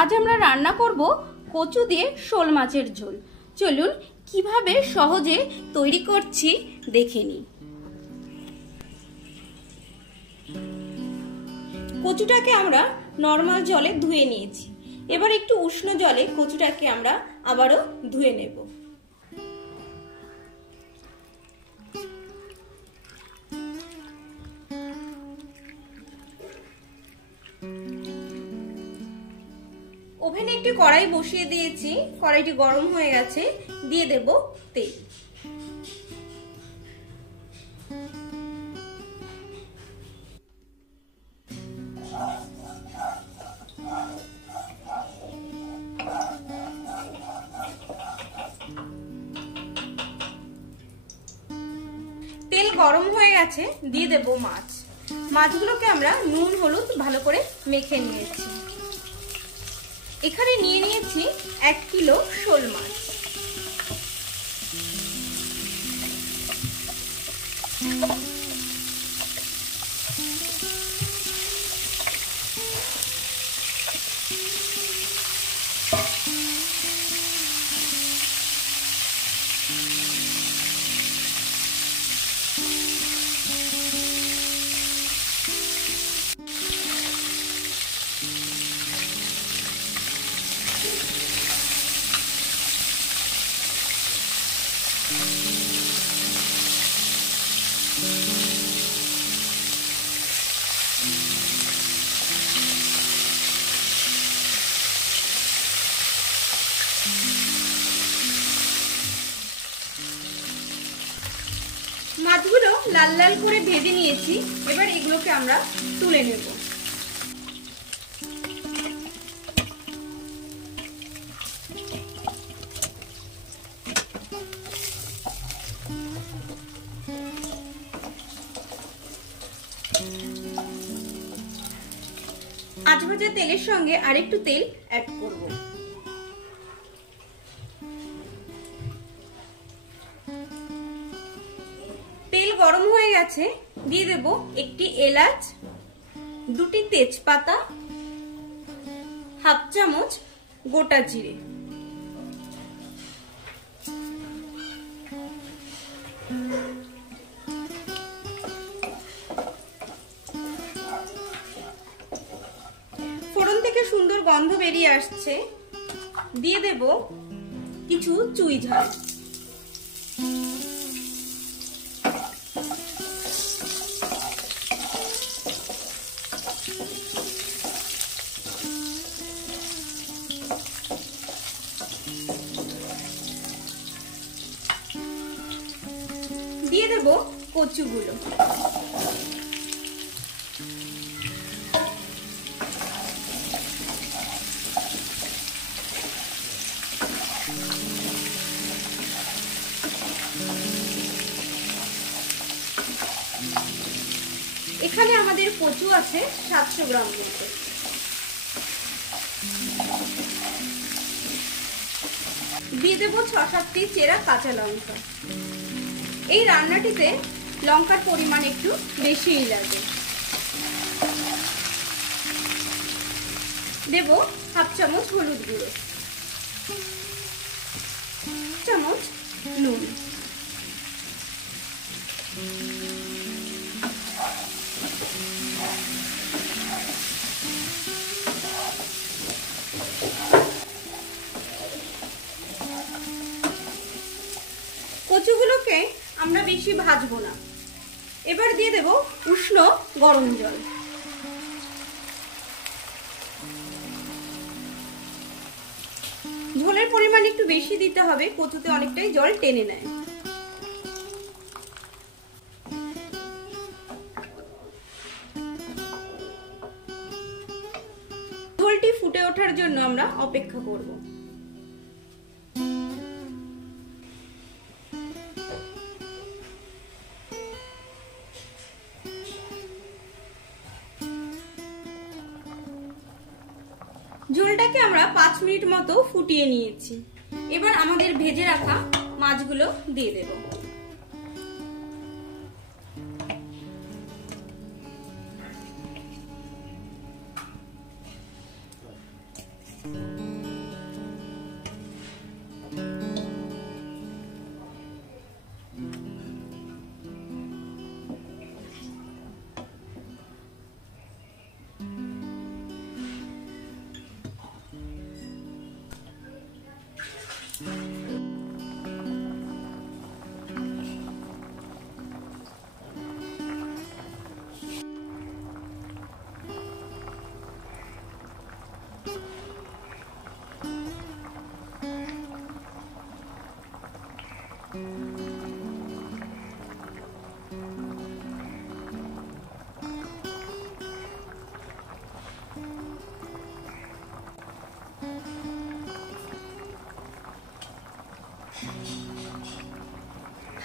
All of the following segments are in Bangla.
আজ আমরা রান্না করব কচু দিয়ে শোল মাছের ঝোল। চলুন কিভাবে সহজে তৈরি করছি দেখে নিই। কচুটাকে আমরা নরমাল জলে ধুয়ে নিয়েছি। এবার একটু উষ্ণ জলে কচুটাকে আমরা আবারও ধুয়ে নেব। ওভেনে একটি কড়াই বসিয়ে দিয়েছি, কড়াইটি গরম হয়ে গেছে, দিয়ে দেব তেল। তেল গরম হয়ে গেছে, দিয়ে দেব মাছ। মাছগুলোকে আমরা নুন হলুদ ভালো করে মেখে নিয়েছি। এখানে নিয়ে নিয়েছি 1 কিলো শোল মাছ। মাছগুলো লাল লাল করে ভেজে নিয়েছি, এবার এগুলোকে আমরা তুলে নেব। মাছ ভাজা তেলের সঙ্গে আরেকটু তেল অ্যাড করব। তেল গরম হয়ে গেছে, দিয়ে দেব একটি এলাচ, 2টি তেজপাতা, 1/2 চামচ গোটা জিরে। ফোড়ন থেকে সুন্দর গন্ধ বেরিয়ে আসছে, দিয়ে দেব কিছু চুই ঝাল। দিয়ে দেব কচুগুলো। এখানে আমাদের কচু আছে 700 গ্রাম মতো। দিয়ে দেব 6-7টি চেরা কাঁচা লঙ্কা। এই রান্নাটিতে লঙ্কার পরিমাণ একটু বেশিই লাগে। দেব 1/2 চামচ হলুদ গুঁড়ো, 1 চামচ নুন। কচুগুলোকে আমরা বেশি ভাজবো না। এবার দিয়ে দেব উষ্ণ গরম জল। ঝোলের পরিমাণ একটু বেশি দিতে হবে, কচুতে অনেকটাই জল টেনে নেয়। ঝোলটি ফুটে ওঠার জন্য আমরা অপেক্ষা করব। ঝোলটাকে আমরা 5 মিনিট মতো ফুটিয়ে নিয়েছি। এবার আমাদের ভেজে রাখা মাছগুলো দিয়ে দেব।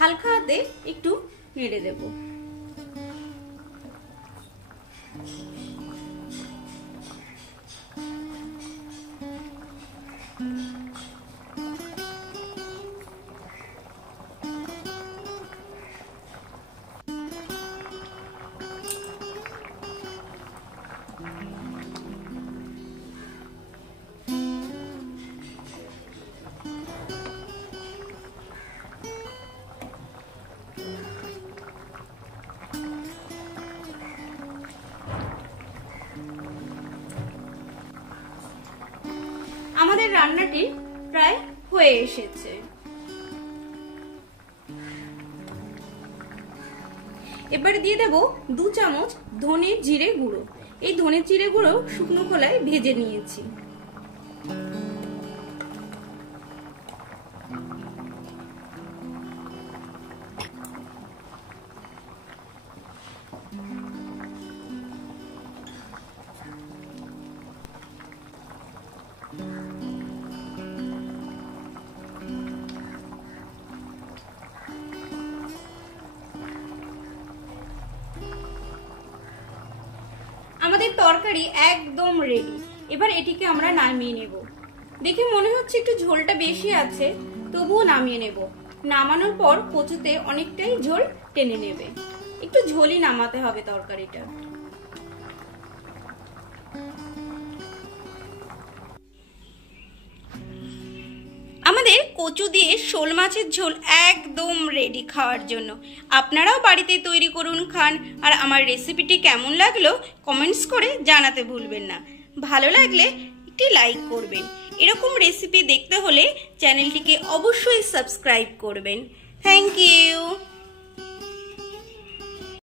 হালকা হাতে একটু নেড়ে দেব। আমাদের রান্নাটি প্রায় হয়ে এসেছে। এবারে দিয়ে দেব 2 চামচ ধনে জিরে গুঁড়ো। এই ধনে জিরে গুঁড়ো শুকনো খোলায় ভেজে নিয়েছি। আমাদের তরকারি একদম রেডি। এবার এটিকে আমরা নামিয়ে নেব। দেখে মনে হচ্ছে একটু ঝোলটা বেশি আছে, তবুও নামিয়ে নেব। নামানোর পর কচুতে অনেকটাই ঝোল টেনে নেবে। একটু ঝোলই নামাতে হবে তরকারিটা। আমাদের কচু দিয়ে শোল মাছের ঝোল একদম রেডি খাওয়ার জন্য। আপনারাও বাড়িতে তৈরি করুন, খান। আর আমার রেসিপিটি কেমন লাগলো কমেন্টস করে জানাতে ভুলবেন না। ভালো লাগলে একটি লাইক করবেন। এরকম রেসিপি দেখতে হলে চ্যানেলটিকে অবশ্যই সাবস্ক্রাইব করবেন। Thank you.